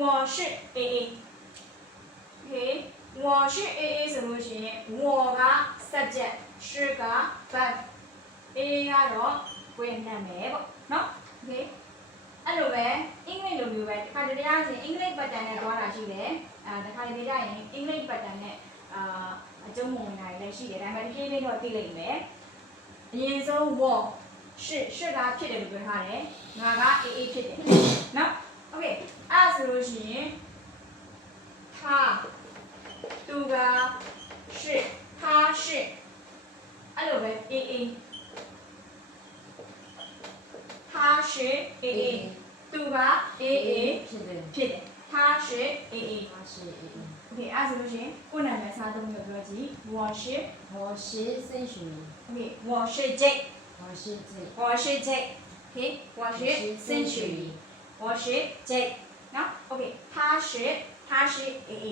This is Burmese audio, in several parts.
我是 AA。OK， 我是 AA 什么型？我个 subject 是个 verb，AA ကတော့ကိုယ်နာမည်ပေါ့နော် OK အဲ့လိုပဲအင်္ဂလိပ်လိုမျိုးပဲတစ်ခါတည်းအားဖြင့်အင်္ဂလိပ်ပတ်တန်နဲ့သွားတာရှိတယ်တစ်ခါတည်းကြရင်အင်္ဂလိပ်ပတ်တန်နဲ့အကျုံးဝင်တာလည်းရှိတယ်ဒါပေမဲ့တစ်ဖြည်းဖြည်းတော့သိလိမ့်မယ်အရင်ဆုံး war 是ကဖြစ်တယ်လို့ပြောထားတယ်ငါက AA ဖြစ်တယ်နော် OK အဲ့ဒါဆိုလို့ရှိရင်他သူက是他是အဲ့လိုပဲ AA 他是 AA သူက AA ဖြစ်တယ်他是 AA OK အဲ့ဆိုလို့ရှိရင်ကိုယ်နာမည်စားသုံးလို့ပြောကြည့်我是孙雪怡 OK 我是 Jake 我是 OK 我是孙雪怡我是 Jake နော် OK 他是 AA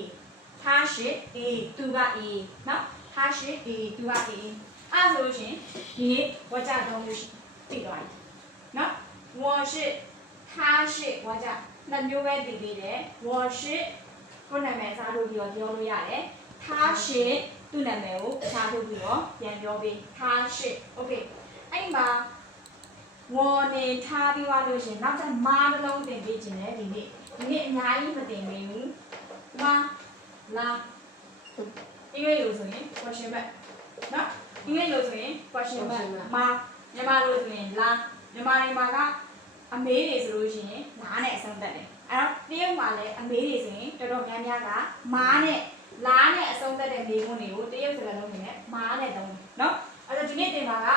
他是 AA သူက AA နော်他是 AA သူက AA အဲ့ဆိုလို့ရှိရင်ဒီနေ့ဝါကြသုံးလို့ရှိသိသွားပြီနော်我是他是ဝါကြနှစ်မျိုးပဲသိသေးတယ်我是ကိုယ်နာမည်စားလို့ပြီးတော့ပြောလို့ရတယ်他是သူ့နာမည်ကိုစားထုတ်ပြီးတော့ပြန်ပြောပေး他是 OK အဲ့ဒီမှာ我နေထားပြီးသွားလို့ရှိရင်နောက်ထပ်မားတစ်လုံးသင်ပေးခြင်းနဲ့ဒီနေ့အများကြီးမသင်ပေးဘူးမာလာအင်္ဂလိပ်လိုဆိုရင် question mark နော်အင်္ဂလိပ်လိုဆိုရင် question mark မာမြန်မာလိုဆိုရင်လာမြန်မာတွေမှာကအမေးတွေဆိုလို့ရှိရင်နားနဲ့အဆုံးသတ်တယ်အဲ့တော့တရုတ်မှာလည်းအမေးတွေဆိုရင်တော်တော်များများကမားနဲ့လားနဲ့အဆုံးသတ်တဲ့မေးခွန်းတွေကိုတရုတ်စကားလုံးတွေနဲ့မားနဲ့သုံးတယ်နော်အဲ့တော့ဒီနေ့သင်ပါက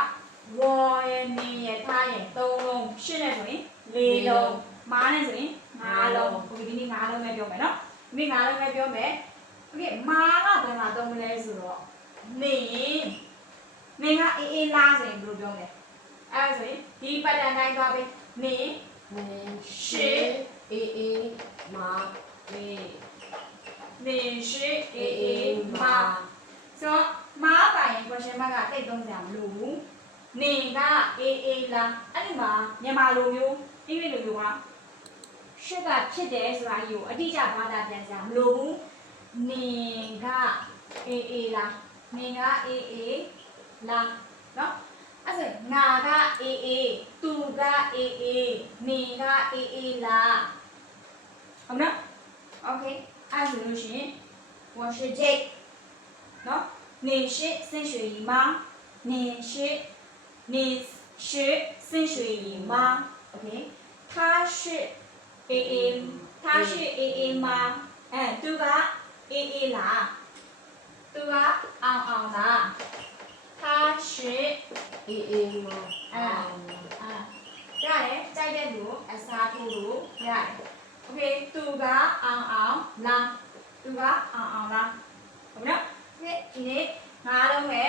ဝေါ်ရနေရထားရင်၃လုံးရှင်းနေဆိုရင်၄လုံးမားနဲ့ဆိုရင်၅လုံးโอเคဒီနေ့၅လုံးပဲပြောမယ်နော်ဒီနေ့၅လုံးပဲပြောမယ်โอเคမားကဘယ်မှာသုံးမလဲဆိုတော့နေကအေးလားဆိုရင်ဘယ်လိုပြောမလဲအဲ့ဒါဆိုရင်ဒီပတ်တန်တိုင်းသွားပြီနေ是AA 妈你是 AA 妈ဆိုတော့မားပါရင် question mark ကတိတ်သုံးစရာမလိုဘူးနေက AA လားအဲ့ဒီမှာမြန်မာလိုမျိုးအင်္ဂလိပ်လိုမျိုးကရှစ်ကဖြစ်တယ်ဆိုတာကြီးကိုအတိအကျဘာသာပြန်စရာမလိုဘူးနေက AA လားနေက AA လားနော်အဲ့ဆိုငါက AA သူက AA နေက AA လားဟုတ်နော် OK အဲ့ဆိုလို့ရှိရင်我是 Jake နော်你是孙雪怡吗你是孙雪怡吗 OK 他是 AA 他是 AA 吗သူက AA လားသူကအောင်လား他是 AA 妈ရတယ်ကြိုက်တဲ့လူအစားထိုးလို့ရတယ်โอเคသူကအောင်လားသူကအောင်လားဟုတ်နော်ဒီနေ့ငါးလုံးပဲ